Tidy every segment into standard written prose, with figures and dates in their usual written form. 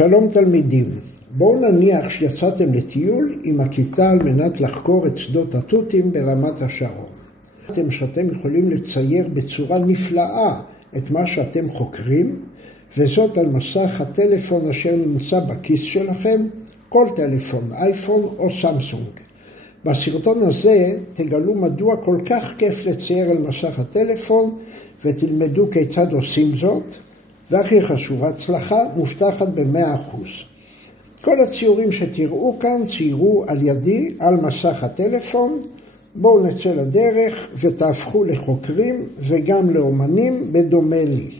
שלום תלמידים, בואו נניח שיצאתם לטיול עם הכיתה על מנת לחקור את שדות התותים ברמת השרון. שאתם יכולים לצייר בצורה נפלאה את מה שאתם חוקרים, וזאת על מסך הטלפון אשר נמצא בכיס שלכם, כל טלפון, אייפון או סמסונג. בסרטון הזה תגלו מדוע כל כך כיף לצייר על מסך הטלפון, ותלמדו כיצד עושים זאת, והכי חשוב, הצלחה מובטחת ב100%. כל הציורים שתראו כאן ציירו על ידי על מסך הטלפון. בואו נצא לדרך ותהפכו לחוקרים וגם לאומנים בדומה לי.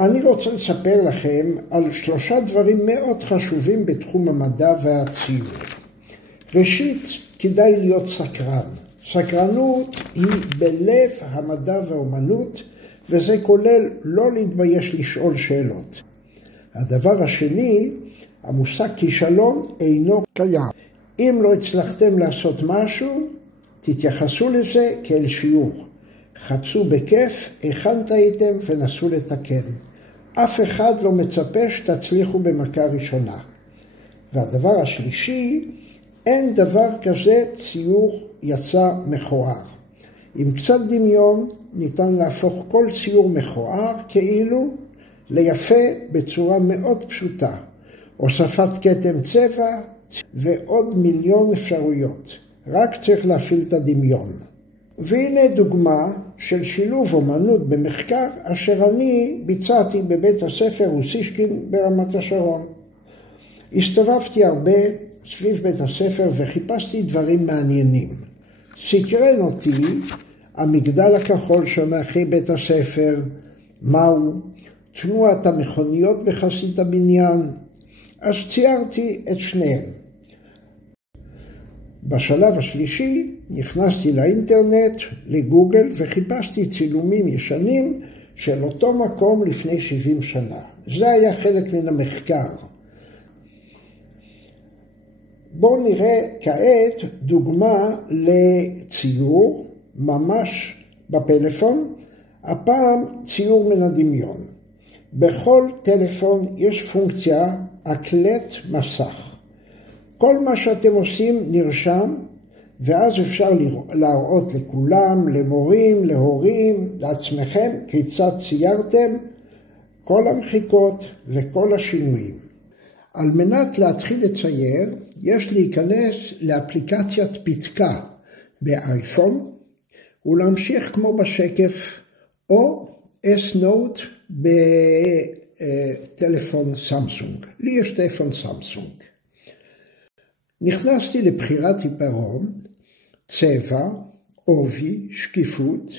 אני רוצה לספר לכם על 3 דברים מאוד חשובים בתחום המדע והציור. ראשית, כדאי להיות סקרן. סקרנות היא בלב המדע והאומנות, וזה כולל לא להתבייש לשאול שאלות. הדבר השני, המושג כישלון אינו קיים. אם לא הצלחתם לעשות משהו, תתייחסו לזה כאל שיעור. חפשו בכיף, היכן טעיתם ונסו לתקן. אף אחד לא מצפה שתצליחו במכה ראשונה. והדבר השלישי, אין דבר כזה ציור יצא מכוער. עם קצת דמיון ניתן להפוך כל ציור מכוער כאילו ליפה בצורה מאוד פשוטה. הוספת כתם צבע ועוד מיליון אפשרויות. רק צריך להפעיל את הדמיון. והנה דוגמה של שילוב אומנות במחקר אשר אני ביצעתי בבית הספר אוסישקין ברמת השרון. הסתובבתי הרבה סביב בית הספר וחיפשתי דברים מעניינים. סקרן אותי המגדל הכחול שמאחורי בית הספר, מהו, תנועת המכוניות בחסית הבניין, אז ציירתי את שניהם. בשלב השלישי נכנסתי לאינטרנט, לגוגל, וחיפשתי צילומים ישנים של אותו מקום לפני 70 שנה. זה היה חלק מן המחקר. בואו נראה כעת דוגמה לציור ממש בפלאפון, הפעם ציור מן הדמיון. בכל טלפון יש פונקציה הקלט מסך. כל מה שאתם עושים נרשם, ואז אפשר להראות לכולם, למורים, להורים, לעצמכם, כיצד ציירתם, כל המחיקות וכל השינויים. על מנת להתחיל לצייר, יש להיכנס לאפליקציית פתקה באייפון, ולהמשיך כמו בשקף, או S-Note בטלפון סמסונג. לי יש טלפון סמסונג. נכנסתי לבחירת עיפרון, צבע, עובי, שקיפות.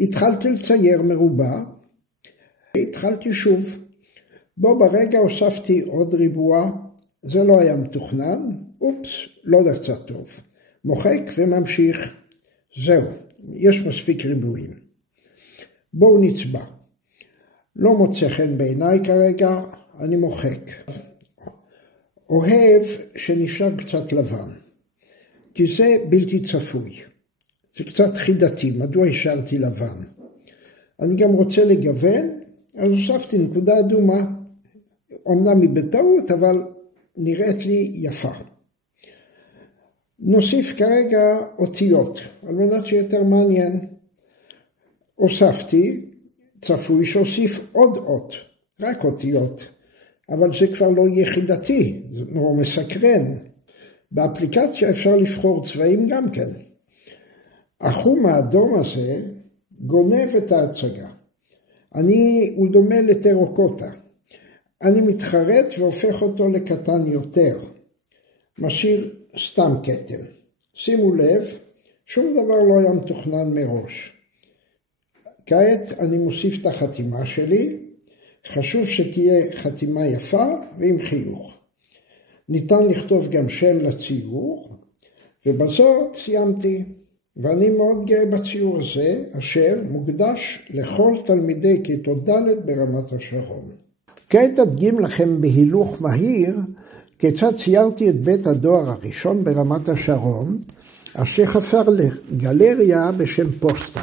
התחלתי לצייר מרובע, התחלתי שוב. בו ברגע הוספתי עוד ריבוע, זה לא היה מתוכנן, אופס, לא יצא טוב. מוחק וממשיך, זהו, יש מספיק ריבועים. בואו נצבע. לא מוצא חן בעיניי כרגע, אני מוחק. אוהב שנשאר קצת לבן, כי זה בלתי צפוי. זה קצת חידתי, מדוע השארתי לבן? אני גם רוצה לגוון, אז הוספתי נקודה אדומה. אומנם היא בטעות, אבל נראית לי יפה. נוסיף כרגע אותיות, על מנת שיותר מעניין. הוספתי, צפוי שהוסיף עוד אות, רק אותיות. אבל זה כבר לא יחידתי, זה נורא מסקרן. באפליקציה אפשר לבחור צבעים גם כן. החום האדום הזה גונב את ההצגה. הוא דומה לטרוקוטה. אני מתחרט והופך אותו לקטן יותר. משאיר סתם כתם. שימו לב, שום דבר לא היה מתוכנן מראש. כעת אני מוסיף את החתימה שלי. חשוב שתהיה חתימה יפה ועם חיוך. ניתן לכתוב גם שם לציור, ובזאת סיימתי. ואני מאוד גאה בציור הזה, אשר מוקדש לכל תלמידי כיתות ד' ברמת השרון. כעת אדגים לכם בהילוך מהיר, כיצד ציירתי את בית הדואר הראשון ברמת השרון, אשר הפך לגלריה בשם פוסטה.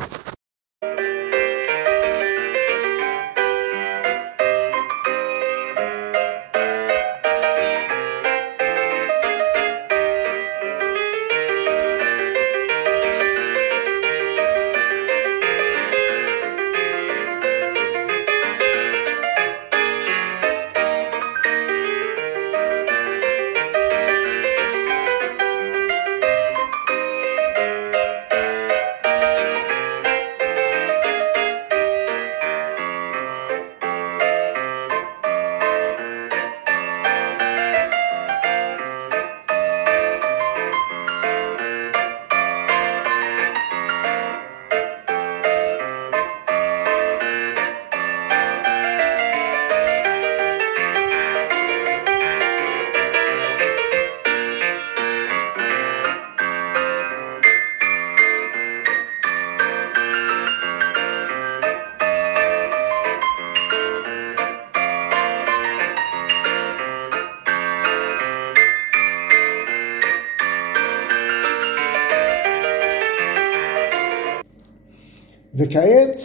וכעת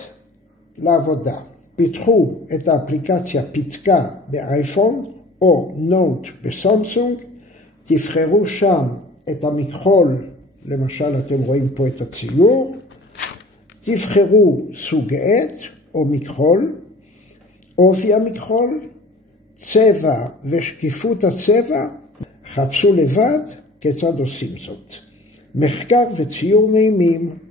לעבודה. פיתחו את האפליקציה פיתקה באייפון או נוט בסמסונג, תבחרו שם את המכחול, למשל אתם רואים פה את הציור, תבחרו סוג עט או מכחול, אופי המכחול, צבע ושקיפות הצבע, חפשו לבד כיצד עושים זאת. מחקר וציור נעימים.